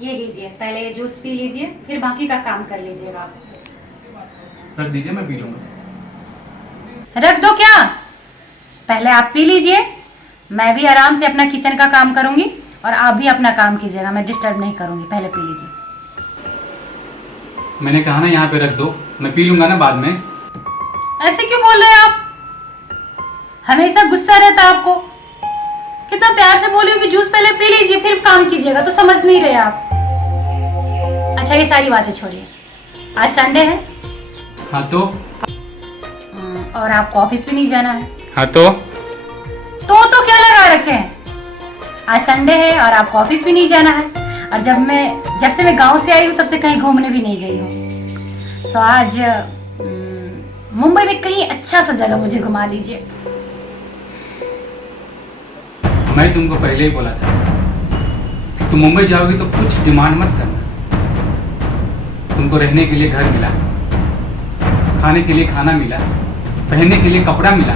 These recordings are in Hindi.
ये लीजिए, पहले ये जूस पी लीजिए, फिर बाकी का काम कर लीजिएगा। रख दीजिए, मैं पी लूंगा। रख दो क्या? पहले आप पी लीजिए, मैं भी आराम से अपना किचन का काम करूंगी और आप भी अपना काम कीजिएगा, मैं डिस्टर्ब नहीं करूंगी। पहले पी लीजिए। मैंने कहा ना यहाँ पे रख दो, मैं पी लूंगा ना बाद में। ऐसे क्यों बोल रहे हैं आप? हमेशा गुस्सा रहता है आपको। कितना प्यार से बोली हूँ कि जूस पहले पी लीजिए फिर काम कीजिएगा, तो समझ नहीं रहे आप। अच्छा ये सारी बातें छोड़िए, आज संडे है। हाँ तो? और आपको ऑफिस भी नहीं जाना है। हाँ तो क्या लगा रखे हैं? आज संडे है और आपको ऑफिस भी नहीं जाना है। और जब से मैं गांव से आई हूँ तब से कहीं घूमने भी नहीं गई हूँ। सो आज मुंबई में कहीं अच्छा सा जगह मुझे घुमा दीजिए। मैं तुमको पहले ही बोला था कि तुम मुंबई जाओगी तो कुछ डिमांड मत करना। तुमको रहने के लिए घर मिला, खाने के लिए खाना मिला, पहनने के लिए कपड़ा मिला,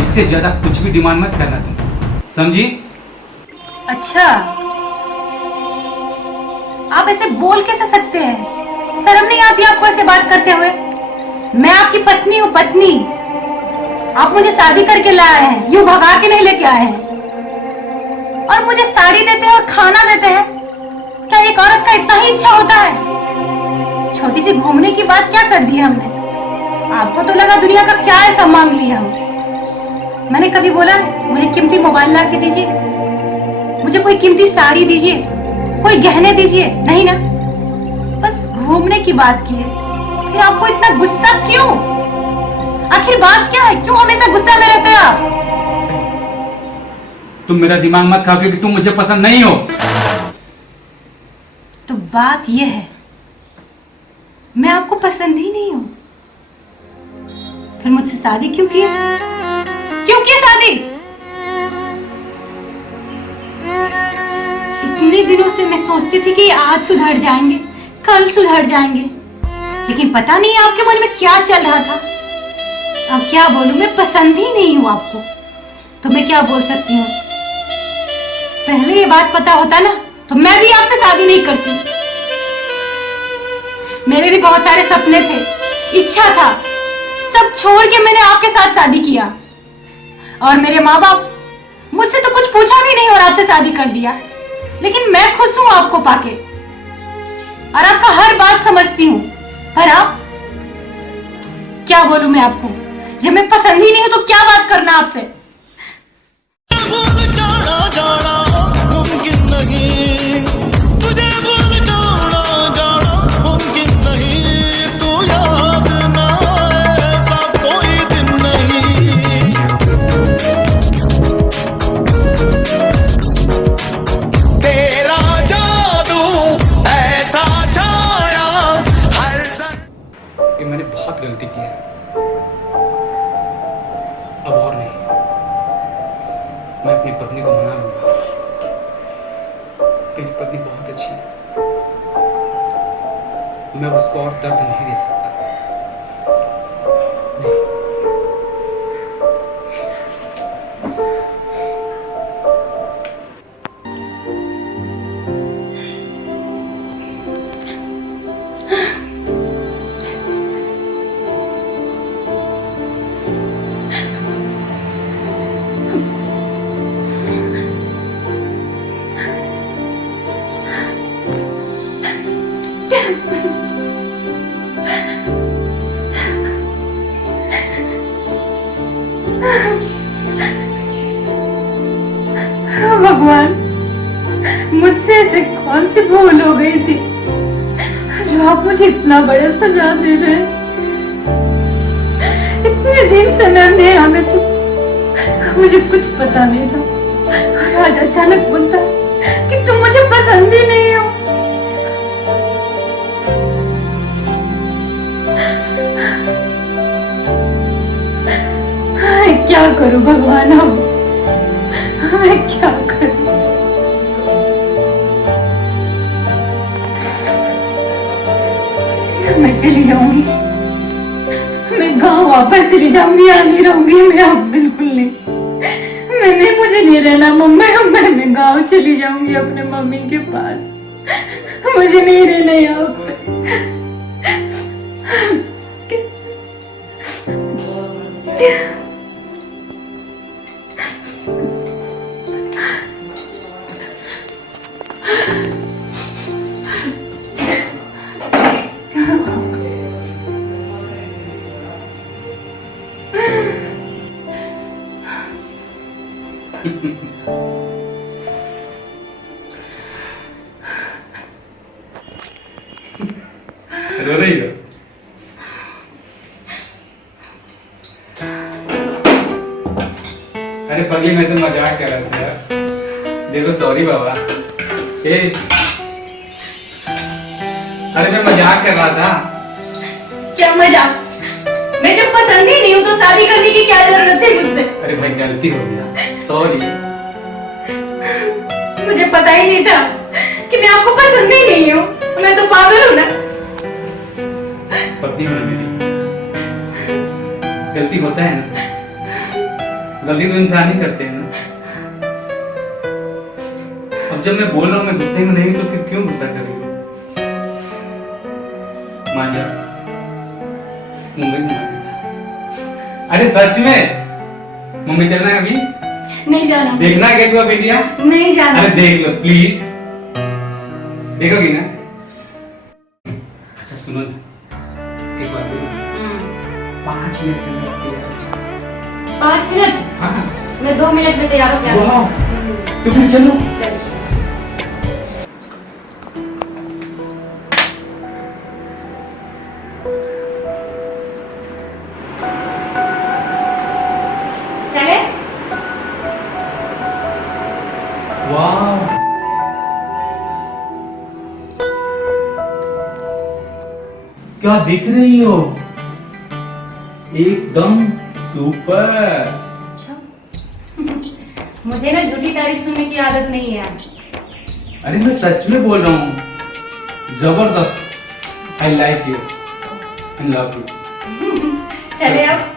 इससे ज्यादा कुछ भी डिमांड मत करना तुम, समझी? अच्छा, आप ऐसे बोल कैसे सकते हैं? शर्म नहीं आती आपको ऐसे बात करते हुए? मैं आपकी पत्नी हूँ, पत्नी। आप मुझे शादी करके लाए हैं, यूं भगा के नहीं लेके आए हैं। और मुझे साड़ी देते हैं और खाना देते हैं। क्या एक औरत का इतना ही इच्छा होता है? छोटी सी घूमने की बात क्या कर दी हमने? आपको तो लगा दुनिया का क्या ऐसा मांग लिया हम। मैंने कभी बोला है मुझे कीमती मोबाइल ला के दीजिए, मुझे कोई कीमती साड़ी दीजिए, कोई गहने दीजिए? नहीं ना, बस घूमने की बात की है। फिर आपको इतना गुस्सा क्यों? आखिर बात क्या है? क्यों हमेशा गुस्सा में रहते हैं आप? तुम मेरा दिमाग मत खाओ क्योंकि तुम मुझे पसंद नहीं हो। तो बात यह है, मैं आपको पसंद ही नहीं हूं। फिर मुझसे शादी क्यों की? क्यों की शादी? इतने दिनों से मैं सोचती थी कि आज सुधर जाएंगे, कल सुधर जाएंगे, लेकिन पता नहीं आपके मन में क्या चल रहा था। अब क्या बोलूं, मैं पसंद ही नहीं हूं आपको, तो मैं क्या बोल सकती हूँ? पहले ये बात पता होता ना तो मैं भी आपसे शादी नहीं करती। मेरे भी बहुत सारे सपने थे, इच्छा था, सब छोड़ के मैंने आपके साथ शादी किया। और मेरे माँ बाप मुझसे तो कुछ पूछा भी नहीं और आपसे शादी कर दिया। लेकिन मैं खुश हूं आपको पाके और आपका हर बात समझती हूँ। पर आप, क्या बोलूं मैं आपको, जब मैं पसंद ही नहीं हूं तो क्या बात करना आपसे? कि मैंने बहुत गलती की है, अब और नहीं। मैं अपनी पत्नी को मना लूंगा। मेरी पत्नी बहुत अच्छी है, मैं उसको और दर्द नहीं दे सकता। नहीं। भगवान, मुझसे ऐसे कौन सी भूल हो गई थी जो आप मुझे इतना बड़ा सजा दे रहे हैं? इतने दिन से मैं अंधेरा में थी, मुझे कुछ पता नहीं था और आज अचानक बोलता है कि तुम मुझे पसंद ही नहीं हो। मैं क्या करूं भगवान, मैं क्या करूं? मैं चली जाऊंगी, मैं गांव वापस चली जाऊंगी, यहाँ नहीं रहूंगी मैं अब, बिल्कुल नहीं। मुझे नहीं रहना मुंबई, मैं गांव चली जाऊंगी अपने मम्मी के पास। मुझे नहीं रहना यहाँ पे। रो रही हो? अरे पगली, मैं तो मजाक कर रहा था यार। देखो सॉरी बाबा। ए, अरे मैं मजाक कर रहा था। क्या मजाक? मैं जब पसंद ही नहीं हूँ तो शादी करने की क्या जरूरत है मुझसे? अरे भाई गलती हो गया, सॉरी। मुझे पता ही नहीं था कि मैं आपको पसंद ही नहीं हूँ। मैं तो पागल हूँ ना। पत्नी हो मेरी, गलती होता है ना, गलती तो इंसान ही करते हैं ना। अब जब मैं बोल रहा हूँ मैं गुस्से में नहीं तो फिर क्यों गुस्सा कर रही हो? मान जा, मुंबई घुमा देना। अरे सच में मुंबई चलना है अभी? नहीं जाना। देखना है क्या बेटिया? नहीं जाना। अरे देख लो प्लीज, देखोगी ना? अच्छा सुनो ना, एक बात बोलो, 5 मिनट के अंदर तैयार हो जाओ। 5 मिनट? हाँ। मैं 2 मिनट में तैयार हो गया। वाह, तो फिर चलो। चले? वाह, क्या दिख रही हो? एकदम सुपर। मुझे ना झूठी तारीफ सुनने की आदत नहीं है। अरे मैं सच में बोल रहा हूँ, जबरदस्त। I like you and love you. चले अब।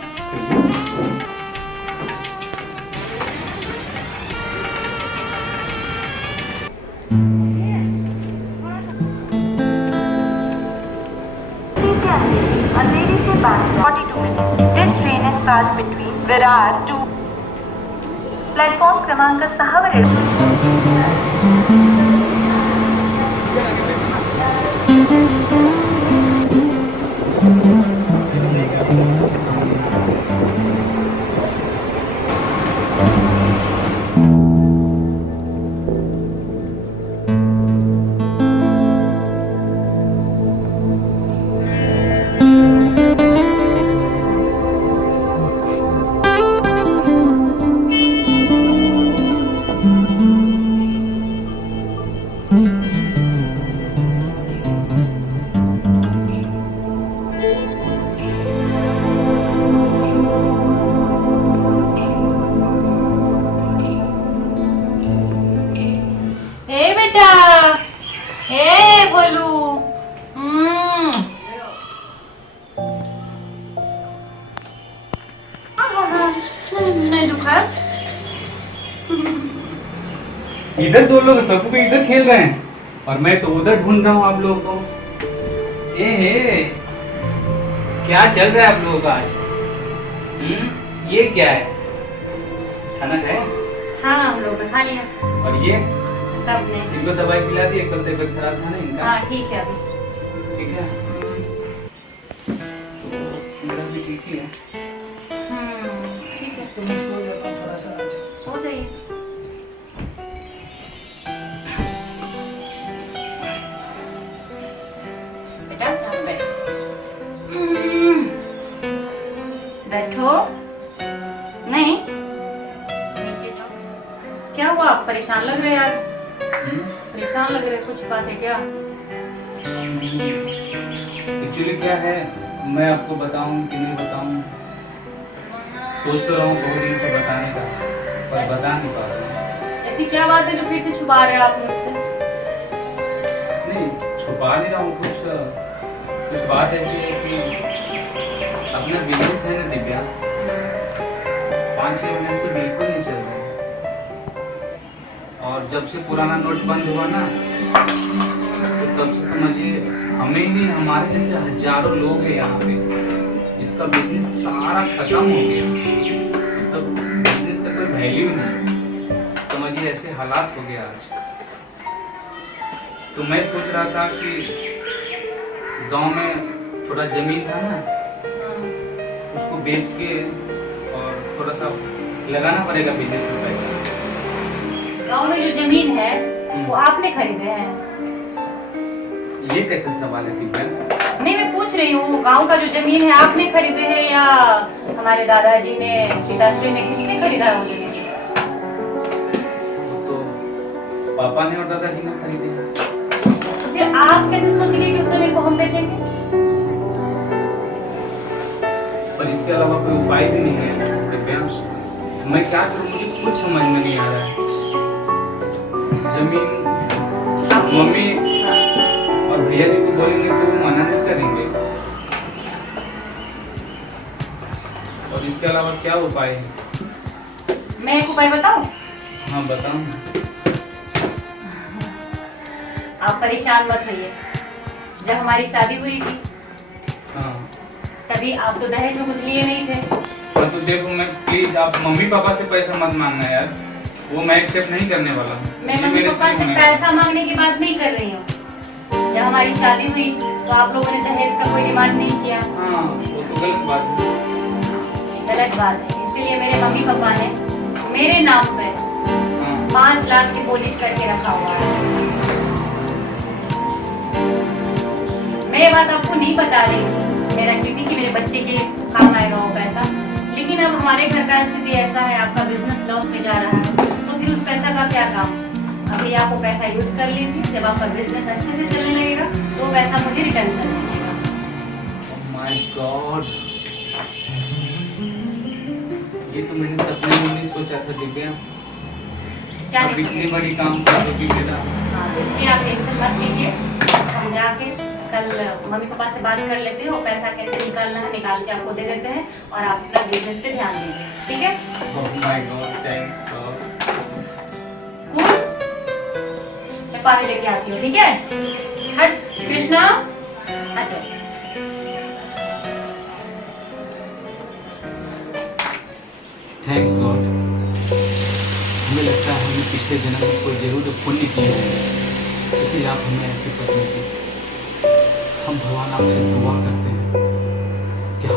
Andheri se Bandra, 42 minutes. This train is passed between Virar to platform क्रमांक 6 वर इधर दो लोग सब को इधर खेल रहे हैं और मैं तो उधर ढूंढ रहा हूँ आप लोगों को। ए हे, क्या चल रहा है आप लोगों का आज? ये क्या है? खाना खाए? हाँ, हम लोग ने खा लिया। और ये सबने। इनको दवाई पिला दी, कल तबीयत खराब था ना इनका? हाँ ठीक है अभी। ठीक है, तो मेरा भी ठीक ही है। ठीक है, तो मैं सो जाता हूँ थोड़ा सा आज। सो जाइए। बेटा यहाँ बैठो। बैठो। नहीं, नीचे जाओ। क्या हुआ, आप परेशान लग रहे हैं आज? परेशान लग रहे, कुछ बात है क्या? एक्चुअली क्या है, मैं आपको बताऊं कि नहीं बताऊं, सोच तो रहा हूँ बहुत दिन से बताने का, पर बता नहीं पा रहा हूँ। ऐसी क्या बात है जो फिर से छुपा रहे हैं आप मुझसे? नहीं छुपा नहीं रहा हूँ, कुछ बात ऐसी है कि अपना बिजनेस है ना दिव्या, 5-6 महीने से बिल्कुल नहीं चल रहा है। और जब से पुराना नोट बंद हुआ ना, तो तब से समझिए हमें ही नहीं, हमारे जैसे हजारों लोग हैं यहाँ पे जिसका बिजनेस सारा खत्म हो गया। तब बिजनेस का कोई वैल्यू नहीं, समझिए ऐसे हालात हो गए आज। तो मैं सोच रहा था कि गांव में थोड़ा जमीन था ना, उसको बेच के और थोड़ा सा लगाना पड़ेगा बिजनेस में पैसा। गाँव में जो जमीन है वो आपने खरीदे हैं? ये कैसे सवाल है दिव्या? नहीं, मैं पूछ रही हूँ, गांव का जो जमीन है आपने खरीदे हैं या हमारे दादाजी ने, पिताश्री ने, किसने खरीदा है वो जमीन? तो पापा ने और दादाजी ने खरीदे हैं। तो फिर आप कैसे सोच गए कि उस जमीन को हम बेचेंगे? पर इसके अलावा कोई उपाय भी नहीं है दिव्या। मैं क्या करूँ, मुझे कुछ समझ में नहीं आ रहा है। जमीन मम्मी और भैया जी को बोलेंगे तो वो मना नहीं करेंगे, और इसके अलावा क्या उपाय है? मैं एक उपाय बताऊं? हाँ बताओ ना। आप परेशान मत होइए। जब हमारी शादी हुई थी हाँ तभी आप तो दहेज में कुछ लिए नहीं थे। हाँ, तो देखो, मैं प्लीज आप मम्मी पापा से पैसा मत मांगना यार, वो मैं एक्सेप्ट नहीं करने वाला हूँ। मैं ये मम्मी मेरे पापा से से नहीं पैसा मांगने की बात नहीं कर रही हूँ। जब हमारी शादी हुई तो आप लोगों ने दहेज का कोई डिमांड नहीं किया। हाँ, वो तो गलत बात है। गलत बात है, इसीलिए मेरे मम्मी पापा ने मेरे नाम पे हाँ 5 लाख डिपॉजिट करके रखा हुआ है। मैं ये बात आपको नहीं बता रही थी, मैं रखती थी कि मेरे बच्चे के काम आएगा वो पैसा, लेकिन अब हमारे घर का स्थिति ऐसा है, आपका बिजनेस लॉस में जा रहा है, तो फिर उस पैसा का क्या काम? अभी आप वो पैसा यूज कर लीजिए, जब आपका बिजनेस अच्छे से चलने लगेगा तो वो पैसा मुझे रिटर्न कर दीजिएगा। माय गॉड, ये तो मैंने सपने में नहीं सोचा था दिव्या। क्या अब नहीं इतनी सोचे? बड़ी काम कर दोगी बेटा। हाँ, तो इसलिए आप टेंशन मत लीजिए, हम जाके कल मम्मी पापा से बात कर लेते हैं और पैसा कैसे निकालना है निकाल के आपको दे देते हैं, और आप अपना बिजनेस पे ध्यान दीजिए, ठीक है? Oh my God, thanks God. Cool? मैं पानी लेके आती हूँ, ठीक है? हट कृष्णा, हटो। Thanks God. हमें लगता है हमने पिछले जन्म में कोई जरूर पुण्य किया है, इसलिए आप हमें ऐसे पत्नी दी। हम भगवान आपसे दुआ करते हैं